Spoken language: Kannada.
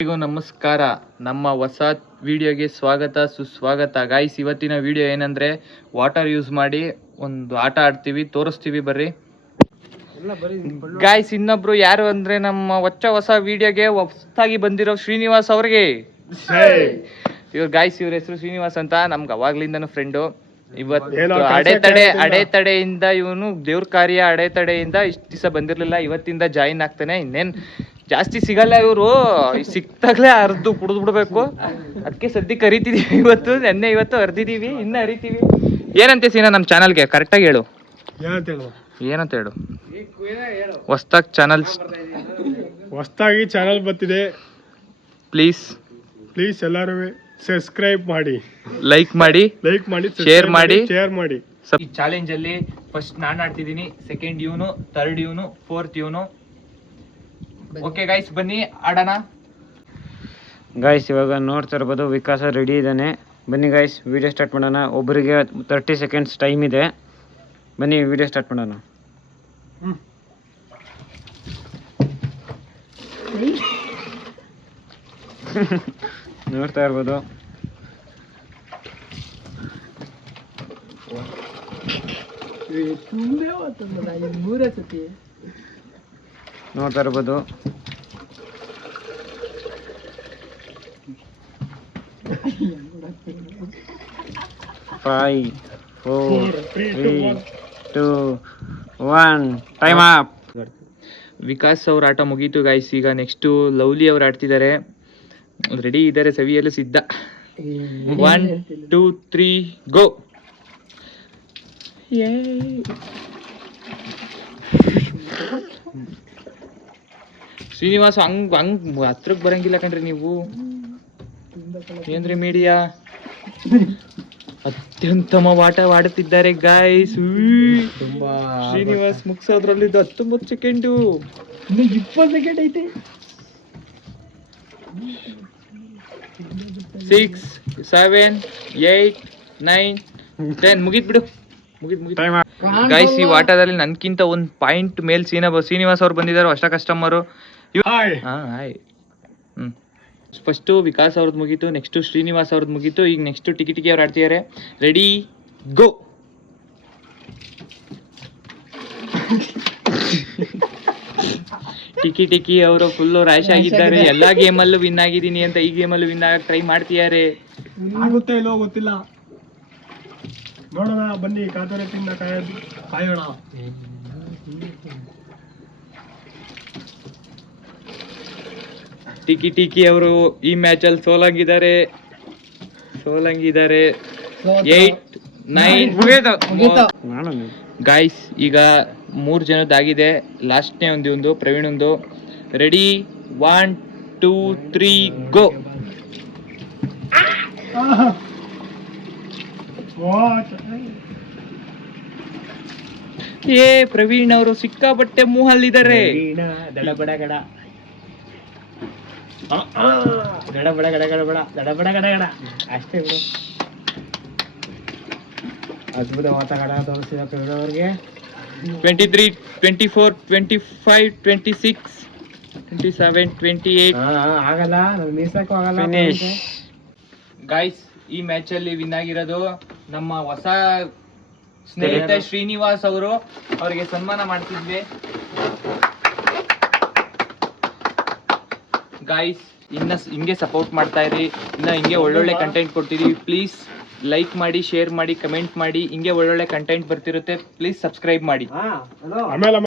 ಎಲ್ಲರಿಗೂ ನಮಸ್ಕಾರ. ನಮ್ಮ ಹೊಸ ವಿಡಿಯೋಗೆ ಸ್ವಾಗತ ಸುಸ್ವಾಗತ. ಗಾಯ್ಸ್, ಇವತ್ತಿನ ವಿಡಿಯೋ ಏನಂದ್ರೆ ವಾಟರ್ ಯೂಸ್ ಮಾಡಿ ಒಂದು ಆಟ ಆಡ್ತೀವಿ, ತೋರಿಸ್ತೀವಿ ಬರ್ರಿ. ಗಾಯ್ಸ್, ಇನ್ನೊಬ್ರು ಯಾರು ಅಂದ್ರೆ ನಮ್ಮ ಹೊಸ ವಿಡಿಯೋಗೆ ಹೊಸದಾಗಿ ಬಂದಿರೋ ಶ್ರೀನಿವಾಸ್ ಅವ್ರಿಗೆ ಇವ್ರ ಹೆಸರು ಶ್ರೀನಿವಾಸ್ ಅಂತ. ನಮ್ಗೆ ಅವಾಗ್ಲಿಂದನೂ ಫ್ರೆಂಡು. ಇವತ್ತು ಅಡೆತಡೆಯಿಂದ ಇವನು ದೇವ್ರ ಕಾರ್ಯ ಅಡೆತಡೆಯಿಂದ ಇಷ್ಟ ದಿವಸ ಬಂದಿರ್ಲಿಲ್ಲ. ಇವತ್ತಿಂದ ಜಾಯಿನ್ ಆಗ್ತಾನೆ. ಇನ್ನೇನ್ ಜಾಸ್ತಿ ಸಿಗಲ್ಲ ಇವರು, ಸಿಕ್ತಾಗ್ಲೇ ಅರ್ದು ಕುಡಿದು ಬಿಡ್ಬೇಕು. ಅದಕ್ಕೆ ಸದ್ಯಕ್ಕೆ ಅರಿತಿದೀವಿ. ಇವತ್ತು ಅರ್ದಿದೀವಿ, ಇನ್ನ ಅರಿತೀವಿ. ಏನಂತೆ ಸೀನಾ ನಮ್ಮ ಚಾನಲ್ಗೆ ಕರೆಕ್ಟಾಗಿ ಹೇಳು. ಏನಂತ ಹೇಳು. ಹೊಸ್ದಾಗಿ ಚಾನಲ್ ಬರ್ತಿದೆ. ಪ್ಲೀಸ್ ಎಲ್ಲರೂ ಸಬ್ಸ್ಕ್ರೈಬ್ ಮಾಡಿ, ಲೈಕ್ ಮಾಡಿ, ಶೇರ್ ಮಾಡಿ. ಈ ಚಾಲೆಂಜ್ ಅಲ್ಲಿ ಫಸ್ಟ್ ನಾನು ಆಡ್ತಿದ್ದೀನಿ, ಸೆಕೆಂಡ್ ಇವನು, ಥರ್ಡ್ ಇವನು, ಫೋರ್ತ್ ಇವನು. ಓಕೆ ಗೈಸ್, ಬನ್ನಿ ಆಡೋಣ. ಗಾಯ್ಸ್, ಇವಾಗ ನೋಡ್ತಾ ಇರ್ಬೋದು ವಿಕಾಸ ರೆಡಿ ಇದ್ದಾನೆ. ಬನ್ನಿ ಗಾಯ್ಸ್, ವಿಡಿಯೋ ಸ್ಟಾರ್ಟ್ ಮಾಡೋಣ. ಒಬ್ಬರಿಗೆ 30 ಸೆಕೆಂಡ್ಸ್ ಟೈಮ್ ಇದೆ. ಬನ್ನಿ ವಿಡಿಯೋ ಸ್ಟಾರ್ಟ್ ಮಾಡೋಣ. ನೋಡ್ತಾ ಇರ್ಬೋದು. ನೋಡ್ತಾ ಇರ್ಬೋದು. 5 4 3 2 1 ಟೈಮ್ ಅಪ್. ವಿಕಾಸ್ ಅವ್ರ ಆಟ ಮುಗೀತು ಗೈಸ್. ಈಗ ನೆಕ್ಸ್ಟ್ ಲವ್ಲಿ ಅವ್ರು ಆಡ್ತಿದ್ದಾರೆ. ರೆಡಿ ಇದ್ದಾರೆ, ಸವಿಯಲು ಸಿದ್ಧ. 1 2 3 ಗೋ. ಶ್ರೀನಿವಾಸ್ ಹಂಗ್ ಹತ್ರಕ್ಕೆ ಬರಂಗಿಲ್ಲ ಕಣ್ರಿ ನೀವು. ಏನ್ರಿ ಮೀಡಿಯಾ ಅತ್ಯುತ್ತಮ ಆಟ ಆಡುತ್ತಿದ್ದಾರೆ ಗಾಯ್ಸ್. ಶ್ರೀನಿವಾಸ್ ಮುಗಿಸೋದ್ರಲ್ಲಿ 19 ಸೆಕೆಂಡು, 20 ಸೆಕೆಂಡ್ ಐತೆ. 6 7 8 9 10 ಮುಗಿದ್ಬಿಡು. ಗೈಸ್, ಈ ಆಟದಲ್ಲಿ ನನ್ಕಿಂತ ಒಂದು ಪಾಯಿಂಟ್ ಮೇಲ್ ಶ್ರೀನಿವಾಸ್ ಅವ್ರು ಬಂದಿದ್ದಾರೆ, ಹೊಸ ಕಸ್ಟಮರು. ಫಸ್ಟು ವಿಕಾಸ್ ಅವ್ರದ್ದು ಮುಗೀತು, ನೆಕ್ಸ್ಟ್ ಶ್ರೀನಿವಾಸ್ ಅವ್ರದ್ದು ಮುಗೀತು. ಈಗ ನೆಕ್ಸ್ಟ್ ಟಿಕಿ ಅವ್ರು ಆಡ್ತಿದ್ದಾರೆ. ರೆಡಿ ಗೋ. ಟಿಕಿ ಅವರು ಫುಲ್ಲು ರ್ಯಾಶ್ ಆಗಿದ್ದಾರೆ. ಎಲ್ಲಾ ಗೇಮಲ್ಲೂ ವಿನ್ ಆಗಿದ್ದೀನಿ ಅಂತ ಈ ಗೇಮಲ್ಲೂ ವಿನ್ ಆಗಕ್ಕೆ ಟ್ರೈ ಮಾಡ್ತಿದ್ದಾರೆ. ಆಗುತ್ತೆ ಇಲ್ಲೋ ಗೊತ್ತಿಲ್ಲ, ನೋಡೋಣ. ಬನ್ನಿ ಕಾತರದಿಂದ ಕಾಯೋಣ. ಟಿಕಿ ಅವರು ಈ ಮ್ಯಾಚಲ್ಲಿ ಸೋಲಂಗಿದ್ದಾರೆ. 8 9 ಗಾಯ್ಸ್, ಈಗ 3 ಜನದ್ದಾಗಿದೆ. ಲಾಸ್ಟ್ನೇ ಒಂದು ಪ್ರವೀಣ್ ಒಂದು. ರೆಡಿ 1 2 3 ಗೋ. ಪ್ರವೀಣ್ ಅವರು ಸಿಕ್ಕಾಪಟ್ಟೆ ಮೂಹಲ್ಲಿದ್ದಾರೆ. ಅಷ್ಟೇ ಬಿಡು. ಅದ್ಭುತ ಮಾತಾಡ ತೋರಿಸಿದ ಪ್ರವೀಣ್ ಅವ್ರಿಗೆ. 23 24 25 26 27 28 ಆಗಲ್ಲ, ಮೀಸಕ್ಕೂ ಆಗಲ್ಲ. ಗಾಯ್ಸ್, ಈ ಮ್ಯಾಚ್ ಅಲ್ಲಿ ವಿನ್ ಆಗಿರೋದು ನಮ್ಮ ಹೊಸ ಸ್ನೇಹಿತ ಶ್ರೀನಿವಾಸ್ ಅವರು. ಅವರಿಗೆ ಸನ್ಮಾನ ಮಾಡ್ತಿದ್ವಿ. ಗಾಯ್ಸ್, ಇನ್ನ ಹಿಂಗೆ ಸಪೋರ್ಟ್ ಮಾಡ್ತಾ ಇರಿ. ಇನ್ನ ಹಿಂಗೆ ಒಳ್ಳೊಳ್ಳೆ ಕಂಟೆಂಟ್ ಕೊಡ್ತಿದೀವಿ. ಪ್ಲೀಸ್ ಲೈಕ್ ಮಾಡಿ, ಶೇರ್ ಮಾಡಿ, ಕಮೆಂಟ್ ಮಾಡಿ. ಹಿಂಗೆ ಒಳ್ಳೊಳ್ಳೆ ಕಂಟೆಂಟ್ ಬರ್ತಿರುತ್ತೆ. ಪ್ಲೀಸ್ ಸಬ್ಸ್ಕ್ರೈಬ್ ಮಾಡಿ. ಆಮೇಲೆ